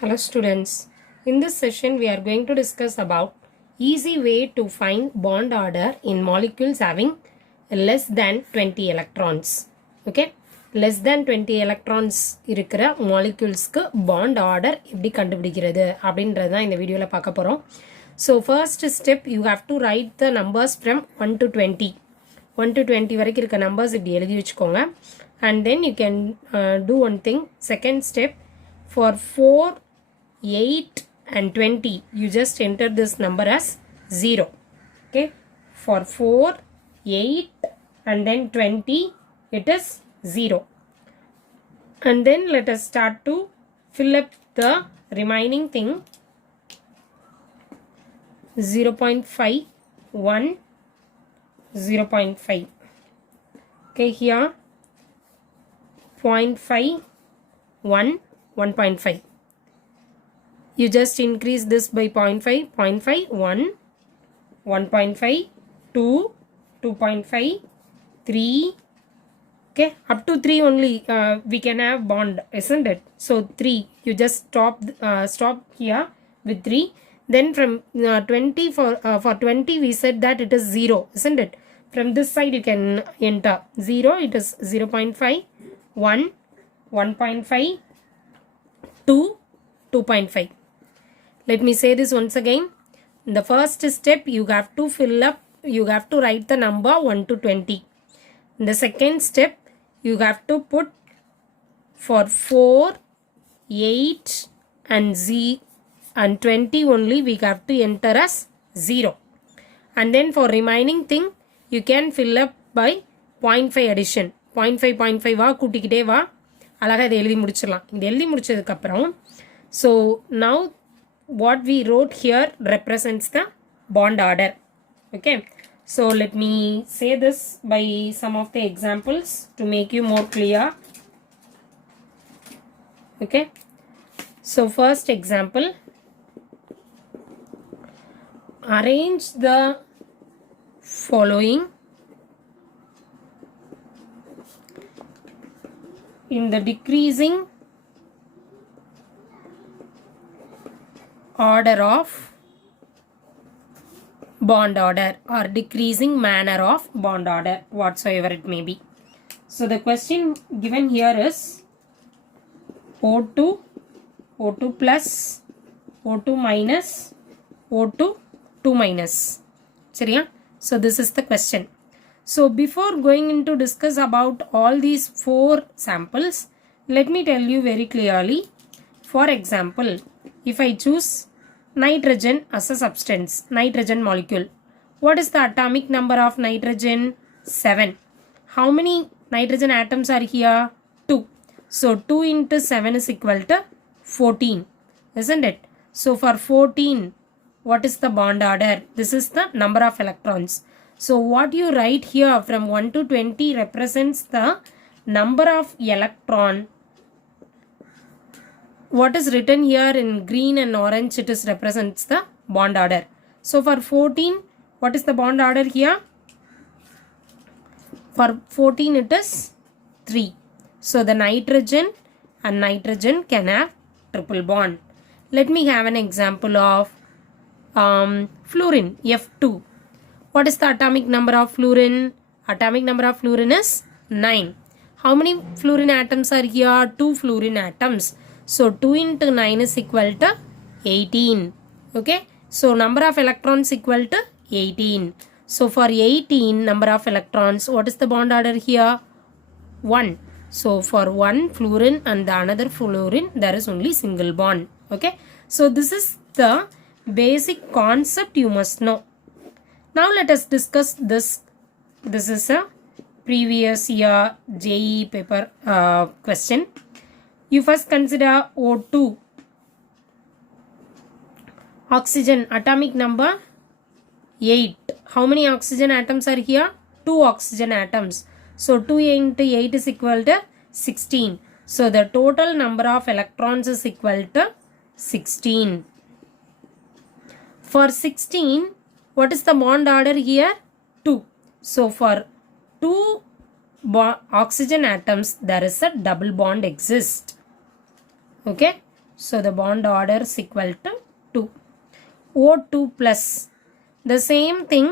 Hello students, in this session we are going to discuss about easy way to find bond order in molecules having less than 20 electrons. Okay, less than 20 electrons இருக்கிற moleculesக்கு bond order எப்படி கண்டுபிடிக்கிறது அப்படின்றது தான் இந்த வீடியோல பார்க்க போறோம். So first step you have to write the numbers from 1 to 20. 1 to 20 வரைக்கும் இருக்க numbers இப்படி எழுதி வச்சுக்கோங்க. And then you can do one thing. Second step, for 4, 8 and 20 you just enter this number as 0. Okay, for 4, 8 and then 20 it is 0. And then let us start to fill up the remaining thing. 0.5, 1, 0.5. Okay, here 0.5, 1, 1.5. You just increase this by 0.5, 0.5, 1, 1.5, 2, 2.5, 3. Okay, up to 3 only we can have bond, isn't it? So 3, you just stop here with 3. Then from 20 for 20 we said that it is 0, isn't it? From this side you can enter 0, it is 0.5, 1, 1.5, 2, 2.5. Let me say this once again. In the first step you have to write the number 1 to 20. In the second step you have to put for 4, 8 and 20 only we have to enter as 0. And then for remaining thing you can fill up by 0.5 addition. 0.5 0.5 வா கூட்டிக்கிட்டே வா, அழகா இதை எழுதி முடிச்சிடலாம். இது எழுதி முடிச்சதுக்கு அப்புறம் so now what we wrote here represents the bond order. Okay, so let me say this by some of the examples to make you more clear. Okay, so first example, arrange the following in the decreasing order of bond order or decreasing manner of bond order, whatsoever it may be. So the question given here is O2, O2 plus, O2 minus, O2, 2 minus. Seriya? So this is the question. So before going into discuss about all these 4 samples, let me tell you very clearly. For example, if I choose nitrogen as a substance, nitrogen molecule, what is the atomic number of nitrogen? 7. How many nitrogen atoms are here? 2. So 2 into 7 is equal to 14, isn't it? So for 14, what is the bond order? This is the number of electrons. So what you write here from 1 to 20 represents the number of electron. What is written here in green and orange, it is represents the bond order. So for 14, what is the bond order here? For 14 it is 3. So the nitrogen and nitrogen can have triple bond. Let me have an example of fluorine, F2. What is the atomic number of fluorine? Atomic number of fluorine is 9. How many fluorine atoms are here? 2 fluorine atoms. So 2 into 9 is equal to 18. Okay. So number of electrons equal to 18. So for 18 number of electrons, what is the bond order here? 1. So for one fluorine and the another fluorine, there is only single bond. Okay. So this is the basic concept you must know. Now let us discuss this. This is a previous year JEE paper question. You first consider O2. Oxygen atomic number 8. How many oxygen atoms are here? 2 oxygen atoms. So 2 into 8 is equal to 16. So the total number of electrons is equal to 16. For 16, what is the bond order here? 2. So for 2 oxygen atoms, there is a double bond exists. Okay. So the bond order is equal to 2. O2 plus. The same thing,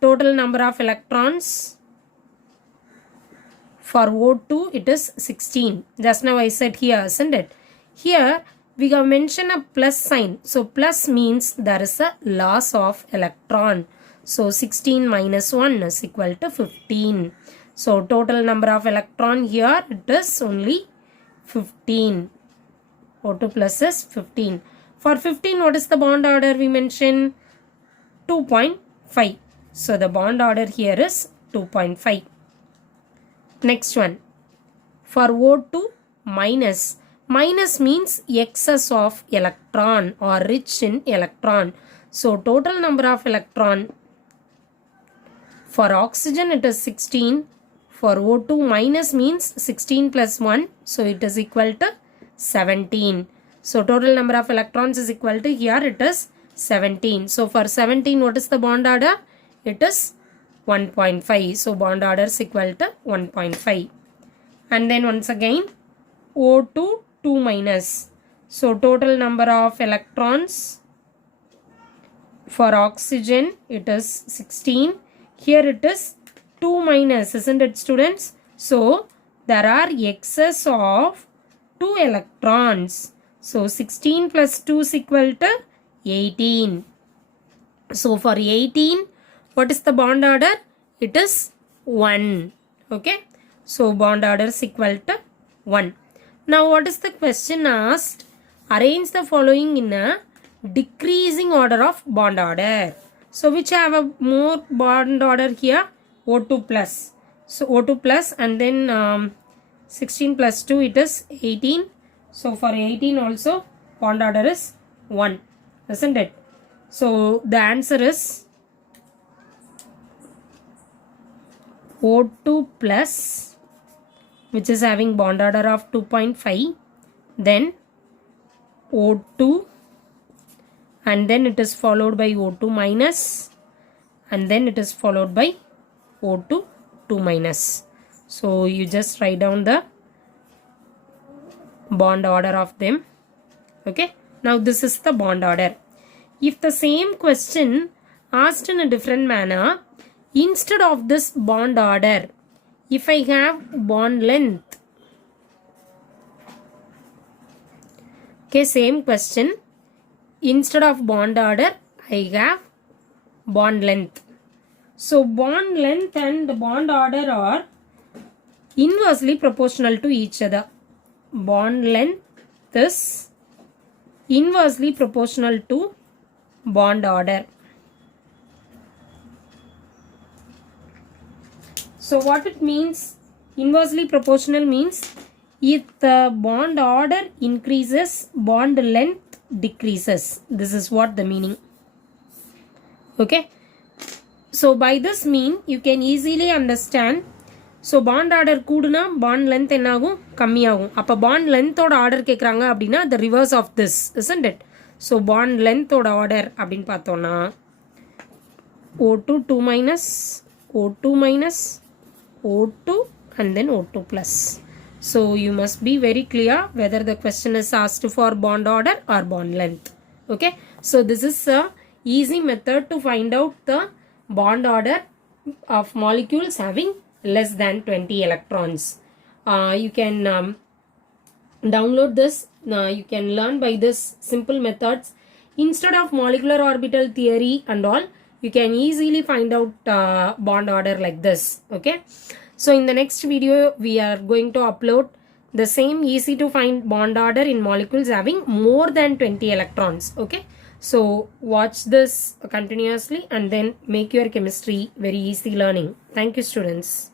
total number of electrons. For O2 it is 16. Just now I said here, isn't it? Here we have mentioned a plus sign. So plus means there is a loss of electron. So 16 minus 1 is equal to 15. So total number of electron here it is only 15. O2 plus is 15. For 15 what is the bond order we mentioned? 2.5. So the bond order here is 2.5. Next one. For O2 minus. Minus means excess of electron or rich in electron. So total number of electron. For oxygen it is 16. For O2 minus means 16 plus 1. So it is equal to 17. So total number of electrons is equal to here it is 17. So for 17 what is the bond order? It is 1.5. So bond order is equal to 1.5. And then once again O2 2 minus. So total number of electrons for oxygen it is 16. Here it is 2 minus, isn't it students? So there are excess of 2 electrons. So 16 plus 2 is equal to 18. So for 18 what is the bond order? It is 1. Okay. So bond order is equal to 1. Now what is the question asked? Arrange the following in a decreasing order of bond order. So which have a more bond order here? O2 plus. So O2 plus and then 16 plus 2 it is 18. So for 18 also bond order is 1. Isn't it? So the answer is O2 plus, which is having bond order of 2.5, then O2 and then it is followed by O2 minus and then it is followed by O2 2 minus. So you just write down the bond order of them. Okay. Now this is the bond order. If the same question asked in a different manner, instead of this bond order, if I have bond length, okay, same question, instead of bond order, I have bond length. So bond length and bond order are inversely proportional to each other. Bond length is inversely proportional to bond order. So what it means? Inversely proportional means if the bond order increases, bond length decreases. This is what the meaning. Okay. So by this mean you can easily understand. So bond order கூடுனா bond length என்னாகும் கம்மியாகும். அப்ப bond length ஓட order கேக்குறாங்க அப்படினா the reverse of this, isn't it? So bond length ஓட order அப்படினு பார்த்தோம்னா O2 2 minus, O2 minus, O2 and then O2 plus. So you must be very clear whether the question is asked for bond order or bond length. Okay. So this is a easy method to find out the bond order of molecules having less than 20 electrons. You can download this. You can learn by this simple methods. Instead of molecular orbital theory and all, you can easily find out bond order like this. Okay. So in the next video we are going to upload the same easy to find bond order in molecules having more than 20 electrons. Okay. So watch this continuously and then make your chemistry very easy learning. Thank you students.